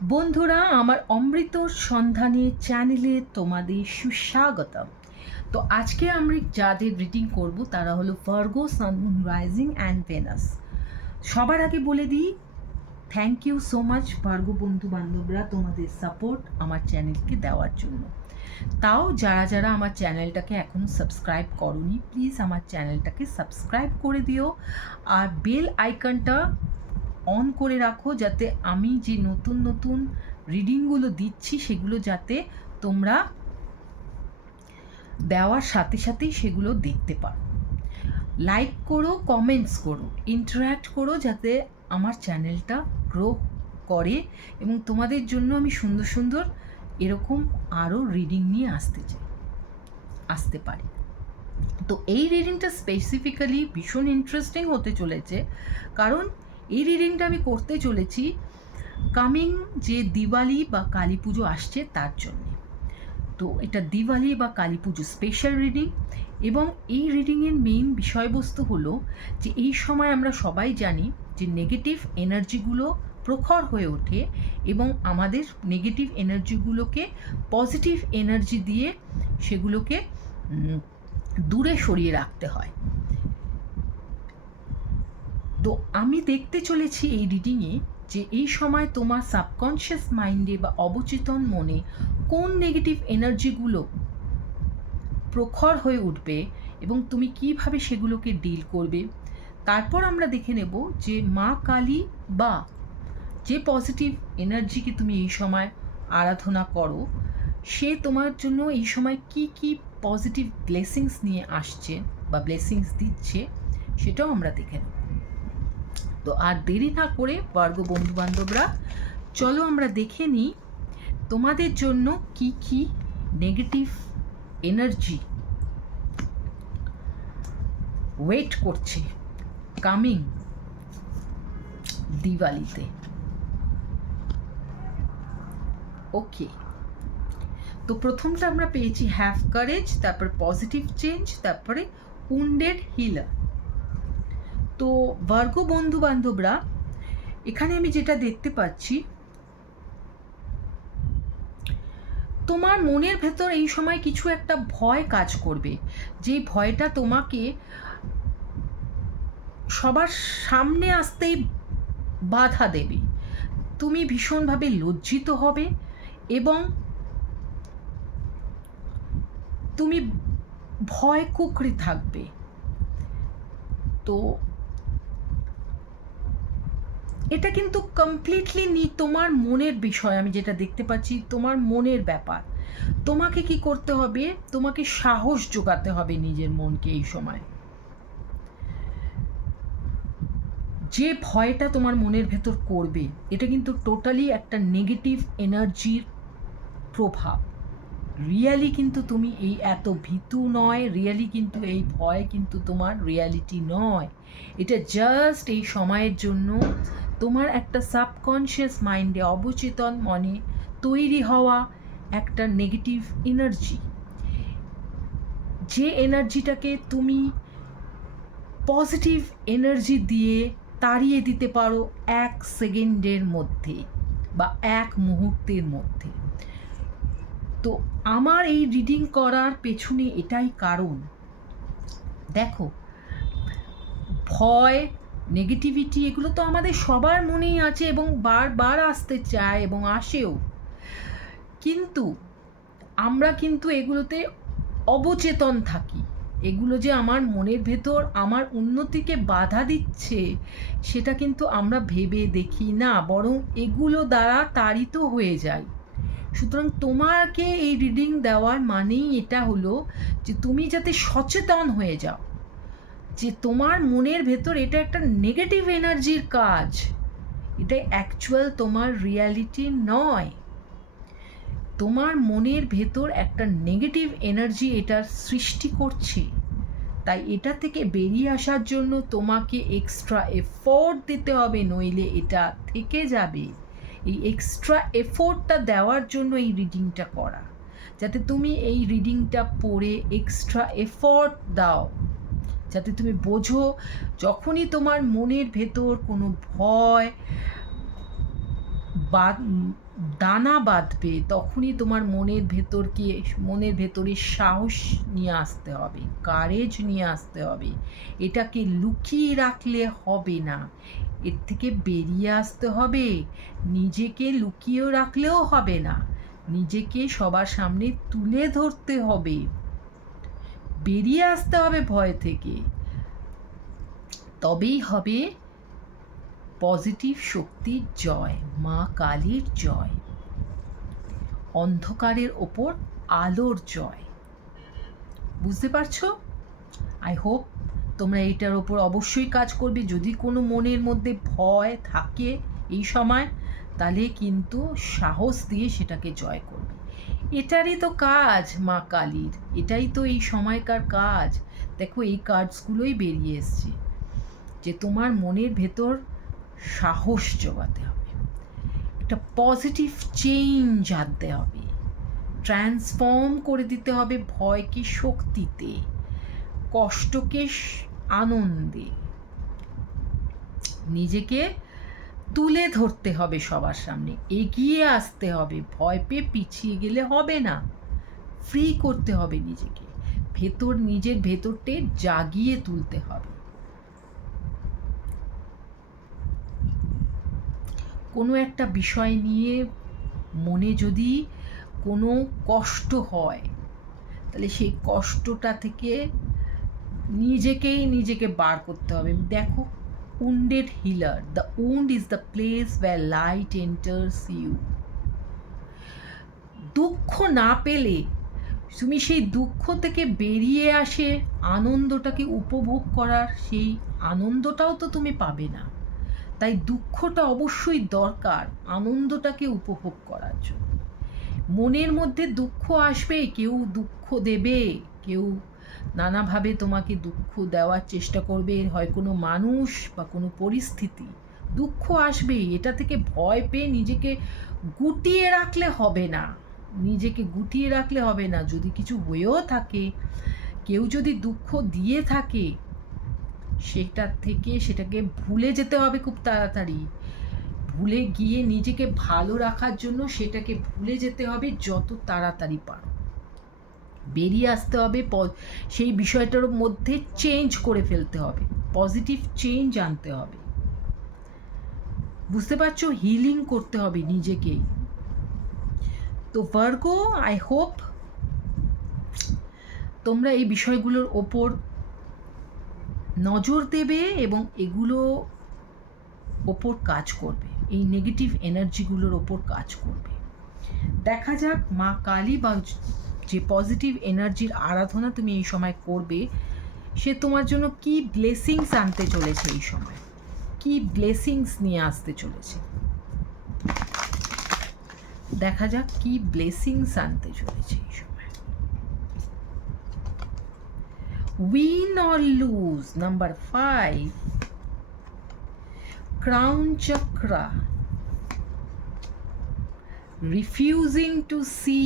বন্ধুরা, আমার অমৃত সন্ধানে চ্যানেলে তোমাদের সুস্বাগতম। তো আজকে আমরা যাদের রিডিং করব তারা হলো Virgo, sun, moon, rising and Venus. সবার আগে বলে দিই, thank you so much Virgo বন্ধু বান্ধবরা তোমাদের সাপোর্ট আমার চ্যানেলকে দেওয়ার জন্য। তাও যারা যারা আমার চ্যানেলটাকে এখনও সাবস্ক্রাইব করোনি, প্লিজ আমার চ্যানেলটাকে সাবস্ক্রাইব করে দিও আর বেল আইকনটা অন করে রাখো, যাতে আমি যে নতুন নতুন রিডিংগুলো দিচ্ছি সেগুলো যাতে তোমরা দেওয়ার সাথে সাথেই সেগুলো দেখতে পারো। লাইক করো, কমেন্টস করো, ইন্টারাক্ট করো, যাতে আমার চ্যানেলটা গ্রো করে এবং তোমাদের জন্য আমি সুন্দর সুন্দর এরকম আরও রিডিং নিয়ে আসতে পারি। তো এই রিডিংটা স্পেসিফিক্যালি ভীষণ ইন্টারেস্টিং হতে চলেছে, কারণ এই রিডিংটা আমি করতে চলেছি কামিং যে দিওয়ালি বা কালী পুজো আসছে তার জন্যে। তো এটা দিওয়ালি বা কালী পুজো স্পেশাল রিডিং, এবং এই রিডিংয়ের মেইন বিষয়বস্তু হলো যে এই সময় আমরা সবাই জানি যে নেগেটিভ এনার্জিগুলো প্রখর হয়ে ওঠে এবং আমাদের নেগেটিভ এনার্জিগুলোকে পজিটিভ এনার্জি দিয়ে সেগুলোকে দূরে সরিয়ে রাখতে হয়। তো আমি দেখতে চলেছি এই রিডিংয়ে যে এই সময় তোমার সাবকনশিয়াস মাইন্ডে বা অবচেতন মনে কোন নেগেটিভ এনার্জিগুলো প্রখর হয়ে উঠবে এবং তুমি কিভাবে সেগুলোকে ডিল করবে। তারপর আমরা দেখে নেব যে মা কালী বা যে পজিটিভ এনার্জিকে তুমি এই সময় আরাধনা করো, সে তোমার জন্য এই সময় কি কি পজিটিভ ব্লেসিংস নিয়ে আসছে বা ব্লেসিংস দিচ্ছে, সেটাও আমরা দেখে নেব। তো আর দেরি না করে ভার্গো বন্ধু বান্ধবরা, চলো আমরা দেখে নিই তোমাদের জন্য কি কি নেগেটিভ এনার্জি ওয়েট করছে কামিং দিওয়ালিতে। ওকে, তো প্রথমটা আমরা পেয়েছি হ্যাভ কারেজ, তারপর পজিটিভ চেঞ্জ, তারপরে উন্ডেড হিলার। তো ভার্গো বন্ধু বান্ধবরা, এখানে আমি যেটা দেখতে পাচ্ছি, তোমার মনের ভেতর এই সময় কিছু একটা ভয় কাজ করবে, যেই ভয়টা তোমাকে সবার সামনে আসতেই বাধা দেবে। তুমি ভীষণভাবে লজ্জিত হবে এবং তুমি ভয় কুঁকড়ে থাকবে। তো এটা কিন্তু কমপ্লিটলি তোমার মনের বিষয়। আমি যেটা দেখতে পাচ্ছি তোমার মনের ব্যাপার। তোমাকে কি করতে হবে, তোমাকে সাহস জোগাতে হবে নিজের মনকে এই সময়। যে ভয়টা তোমার মনের ভেতর করবে, এটা কিন্তু টোটালি একটা নেগেটিভ এনার্জির প্রভাব। রিয়ালি কিন্তু তুমি এই এত ভীতু নয়, রিয়ালি কিন্তু এই ভয় কিন্তু তোমার রিয়ালিটি নয়। এটা জাস্ট এই সময়ের জন্য তোমার একটা সাবকনশিয়াস মাইন্ডে, অবচেতন মনে তৈরি হওয়া একটা নেগেটিভ এনার্জি, যে এনার্জিটাকে তুমি পজিটিভ এনার্জি দিয়ে তাড়িয়ে দিতে পারো 1 সেকেন্ডের মধ্যে বা 1 মুহূর্তের মধ্যে। তো আমার এই রিডিং করার পেছনে এটাই কারণ। দেখো, ভয়, নেগেটিভিটি এগুলো তো আমাদের সবার মনেই আছে এবং বারবার আসতে চায় এবং আসেও, কিন্তু আমরা কিন্তু এগুলোতে অবচেতন থাকি। এগুলো যে আমার মনের ভেতর আমার উন্নতিকে বাধা দিচ্ছে, সেটা কিন্তু আমরা ভেবে দেখি না, বরং এগুলো দ্বারা তাড়িত হয়ে যায়। সুতরাং তোমাকে এই রিডিং দেওয়ার মানেই এটা হলো যে তুমি যাতে সচেতন হয়ে যাও যে তোমার মনের ভেতর এটা একটা নেগেটিভ এনার্জির কাজ, এটা অ্যাকচুয়াল তোমার রিয়ালিটি নয়। তোমার মনের ভেতর একটা নেগেটিভ এনার্জি এটার সৃষ্টি করছে, তাই এটা থেকে বেরিয়ে আসার জন্য তোমাকে এক্সট্রা এফোর্ট দিতে হবে, নইলে এটা থেকে যাবে। এই এক্সট্রা এফোর্টটা দেওয়ার জন্য এই রিডিংটা করা, যাতে তুমি এই রিডিংটা পড়ে এক্সট্রা এফোর্ট দাও, যাতে তুমি বোঝো যখনই তোমার মনের ভেতর কোনো ভয়, দানা বাঁধবে, তখনই তোমার মনের ভেতরে সাহস নিয়ে আসতে হবে, কারেজ নিয়ে আসতে হবে। এটাকে লুকিয়ে রাখলে হবে না, এর থেকে বেরিয়ে আসতে হবে। নিজেকে লুকিয়েও রাখলেও হবে না, নিজেকে সবার সামনে তুলে ধরতে হবে, বেরিয়ে আসতে হবে ভয় থেকে। তবেই হবে পজিটিভ শক্তির জয়, মা কালীর জয়, অন্ধকারের ওপর আলোর জয়। বুঝতে পারছো? আই হোপ তোমরা এটার ওপর অবশ্যই কাজ করবে। যদি কোনো মনের মধ্যে ভয় থাকে এই সময়, তাহলে কিন্তু সাহস দিয়ে সেটাকে জয় করবে। এটারই তো কাজ মা কালীর, এটাই তো এই সময়কার কাজ। দেখো এই কার্ডসগুলোই বেরিয়ে এসছে যে তোমার মনের ভেতর সাহস জোগাতে হবে, একটা পজিটিভ চেঞ্জ আনতে হবে, ট্রান্সফর্ম করে দিতে হবে ভয়কে শক্তিতে, কষ্টকে আনন্দে। নিজেকে তুলে ধরতে হবে সবার সামনে, এগিয়ে আসতে হবে, ভয় পেয়ে পিছিয়ে গেলে হবে না। ফ্রি করতে হবে নিজেকে, নিজের ভেতরটে জাগিয়ে তুলতে হবে। কোনো একটা বিষয় নিয়ে মনে যদি কোনো কষ্ট হয়, তাহলে সেই কষ্টটা থেকে নিজেকে বার করতে হবে। দেখো, wounded healer, the wound is the place where light enters you. দুঃখ না পেলে তুমি সেই দুঃখ থেকে বেরিয়ে আসে আনন্দটাকে উপভোগ করার, সেই আনন্দটাও তো তুমি পাবে না। তাই দুঃখটা অবশ্যই দরকার আনন্দটাকে উপভোগ করার জন্য। মনের মধ্যে দুঃখ আসবে, কেউ দুঃখ দেবে, কেউ নানাভাবে তোমাকে দুঃখ দেওয়ার চেষ্টা করবে, হয় কোনো মানুষ বা কোনো পরিস্থিতি। দুঃখ আসবে, এটা থেকে ভয় পেয়ে নিজেকে গুটিয়ে রাখলে হবে না, নিজেকে গুটিয়ে রাখলে হবে না। যদি কিছু হয়েও থাকে, কেউ যদি দুঃখ দিয়ে থাকে, সেটাকে ভুলে যেতে হবে খুব তাড়াতাড়ি। ভুলে গিয়ে নিজেকে ভালো রাখার জন্য সেটাকে ভুলে যেতে হবে যত তাড়াতাড়ি পারো। বেরিয়ে আসতে হবে, সেই বিষয়টার মধ্যে চেঞ্জ করে ফেলতে হবে, পজিটিভ চেঞ্জ আনতে হবে। বুঝতে পারছো? হিলিং করতে হবে নিজেকে। তো ভার্গো, আই হোপ তোমরা এই বিষয়গুলোর ওপর নজর দেবে এবং এগুলো ওপর কাজ করবে, এই নেগেটিভ এনার্জিগুলোর ওপর কাজ করবে। দেখা যাক মা কালী বা যে পজিটিভ এনার্জির আরাধনা তুমি এই সময় করবে, সে তোমার জন্য কি ব্লেসিংস আনতে চলেছে, এই সময় কি ব্লেসিংস নিয়ে আসতে চলেছে। দেখা যাক কি ব্লেসিংস আনতে চলেছে এই সময়। Win or lose, number 5, crown chakra, refusing to see,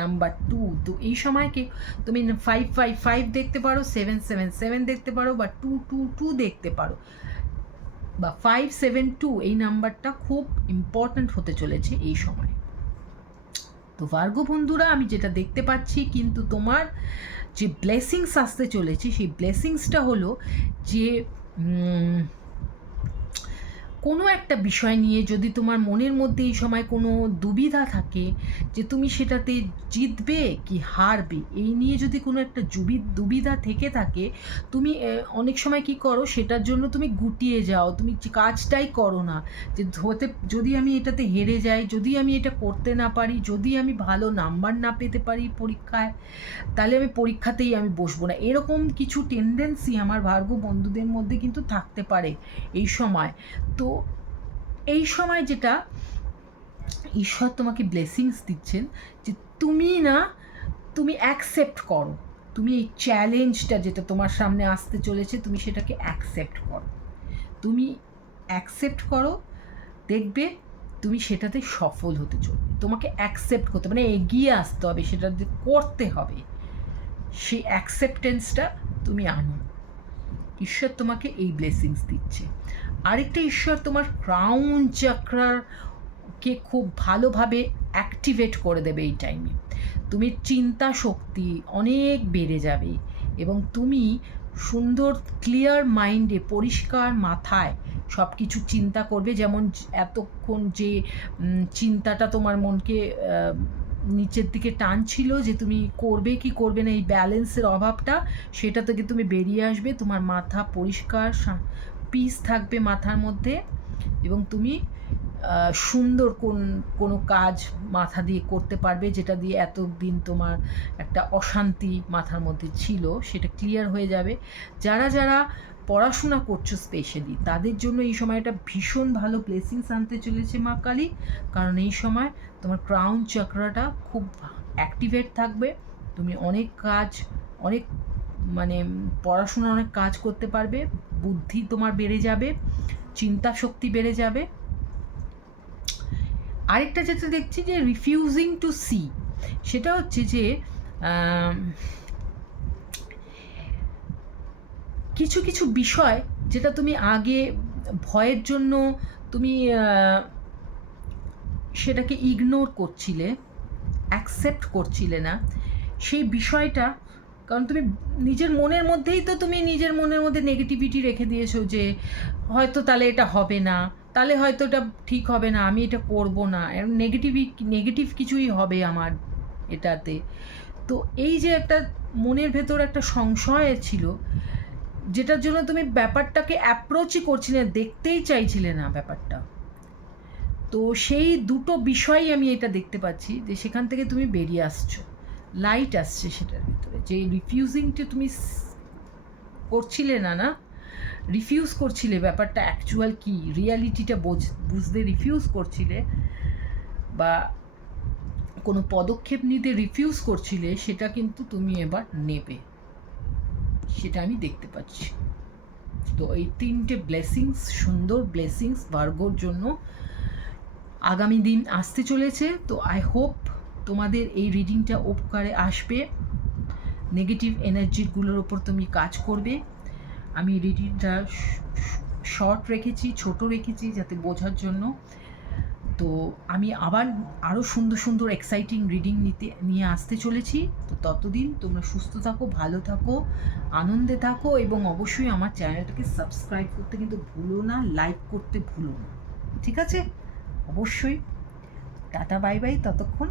number 2। তো এই সময়কে তুমি 555 দেখতে পারো, 777 দেখতে পারো, বা 222 দেখতে পারো, বা 572। এই নাম্বারটা খুব ইম্পর্ট্যান্ট হতে চলেছে এই সময়। তো ভার্গো বন্ধুরা, আমি যেটা দেখতে পাচ্ছি, কিন্তু তোমার যে ব্লেসিংস আসতে চলেছে, সেই ব্লেসিংসটা হলো যে কোনো একটা বিষয় নিয়ে যদি তোমার মনের মধ্যে এই সময় কোনো দুবিধা থাকে যে তুমি সেটাতে জিতবে কি হারবে, এই নিয়ে যদি কোনো একটা দুবিধা থেকে থাকে, তুমি অনেক সময় কি করো, সেটার জন্য তুমি গুটিয়ে যাও, তুমি কাজটাই করো না। যে যদি আমি এটাতে হেরে যাই, যদি আমি এটা করতে না পারি, যদি আমি ভালো নাম্বার না পেতে পারি পরীক্ষায়, তাহলে আমি পরীক্ষাতেই আমি বসবো না, এরকম কিছু টেন্ডেন্সি আমার ভার্গো বন্ধুদের মধ্যে কিন্তু থাকতে পারে এই সময়। তো এই সময় যেটা ঈশ্বর তোমাকে ব্লেসিংস দিচ্ছেন, যে তুমি অ্যাকসেপ্ট করো, তুমি এই চ্যালেঞ্জটা যেটা তোমার সামনে আসতে চলেছে, তুমি সেটাকে অ্যাকসেপ্ট করো, তুমি অ্যাকসেপ্ট করো, দেখবে তুমি সেটাতে সফল হতে চলবে। তোমাকে অ্যাকসেপ্ট করতে, মানে এগিয়ে আসতে হবে, সেটা করতে হবে, সেই অ্যাকসেপ্টেন্সটা তুমি আনো। ঈশ্বর তোমাকে এই ব্লেসিংস দিচ্ছে। আরেকটা ঈশ্বর তোমার ক্রাউন চাক্রাকে খুব ভালোভাবে অ্যাক্টিভেট করে দেবে এই টাইমে। তুমি চিন্তা শক্তি অনেক বেড়ে যাবে এবং তুমি সুন্দর ক্লিয়ার মাইন্ডে, পরিষ্কার মাথায় সব কিছু চিন্তা করবে। যেমন এতক্ষণ যে চিন্তাটা তোমার মনকে নিচের দিকে টানছিল যে তুমি করবে কি করবে না, এই ব্যালেন্সের অভাবটা, সেটা থেকে তুমি বেরিয়ে আসবে। তোমার মাথা পরিষ্কার, পিস থাকবে মাথার মধ্যে এবং তুমি সুন্দর কোনো কাজ মাথা দিয়ে করতে পারবে, যেটা দিয়ে এতদিন তোমার একটা অশান্তি মাথার মধ্যে ছিল সেটা ক্লিয়ার হয়ে যাবে। যারা যারা পড়াশোনা করছো স্পেশালি তাদের জন্য এই সময়টা ভীষণ ভালো ব্লেসিংস আনতে চলেছে মা কালী, কারণ এই সময় তোমার ক্রাউন চক্রটা খুব অ্যাক্টিভেট থাকবে। তুমি অনেক কাজ, অনেক মানে পড়াশোনা অনেক কাজ করতে পারবে, বুদ্ধি তোমার বেড়ে যাবে, চিন্তা শক্তি বেড়ে যাবে। আরেকটা যেটা দেখছি যে রিফিউজিং টু সি, সেটা হচ্ছে যে কিছু কিছু বিষয় যেটা তুমি আগে ভয়ের জন্য তুমি সেটাকে ইগনোর করছিলে, অ্যাকসেপ্ট করছিলে না, সেই বিষয়টা, কারণ তুমি নিজের মনের মধ্যেই তো তুমি নিজের মনের মধ্যে নেগেটিভিটি রেখে দিয়েছো যে হয়তো তাহলে এটা হবে না, তাহলে হয়তো এটা ঠিক হবে না, আমি এটা করবো না, নেগেটিভ কিছুই হবে আমার এটাতে। তো এই যে একটা মনের ভেতর একটা সংশয় ছিল, যেটার জন্য তুমি ব্যাপারটাকে অ্যাপ্রোচই করছিলে, দেখতেই চাইছিলে না ব্যাপারটা। তো সেই দুটো বিষয়ই আমি এটা দেখতে পাচ্ছি যে সেখান থেকে তুমি বেরিয়ে আসছো, লাইট আসছে সেটার ভিতরে। যে রিফিউজিংটা তুমি করছিলে না, রিফিউজ করছিলে ব্যাপারটা অ্যাকচুয়াল কি, রিয়ালিটিটা বুঝতে রিফিউজ করছিলে বা কোনো পদক্ষেপ নিতে রিফিউজ করছিলে, সেটা কিন্তু তুমি এবার নেবে, সেটা আমি দেখতে পাচ্ছি। তো এই তিনটে ব্লেসিংস, সুন্দর ব্লেসিংস ভার্গোর জন্য আগামী দিন আসতে চলেছে। তো আই হোপ তোমাদের এই রিডিংটা উপকারে আসবে, নেগেটিভ এনার্জিগুলোর ওপর তুমি কাজ করবে। আমি রিডিংটা শর্ট রেখেছি, ছোট রেখেছি যাতে বোঝার জন্য। তো আমি আবার আরও সুন্দর সুন্দর এক্সাইটিং রিডিং নিয়ে আসতে চলেছি। তো ততদিন তোমরা সুস্থ থাকো, ভালো থাকো, আনন্দে থাকো এবং অবশ্যই আমার চ্যানেলটাকে সাবস্ক্রাইব করতে কিন্তু ভুলো না, লাইক করতে ভুলো না, ঠিক আছে? অবশ্যই। টাটা, বাই বাই, ততক্ষণ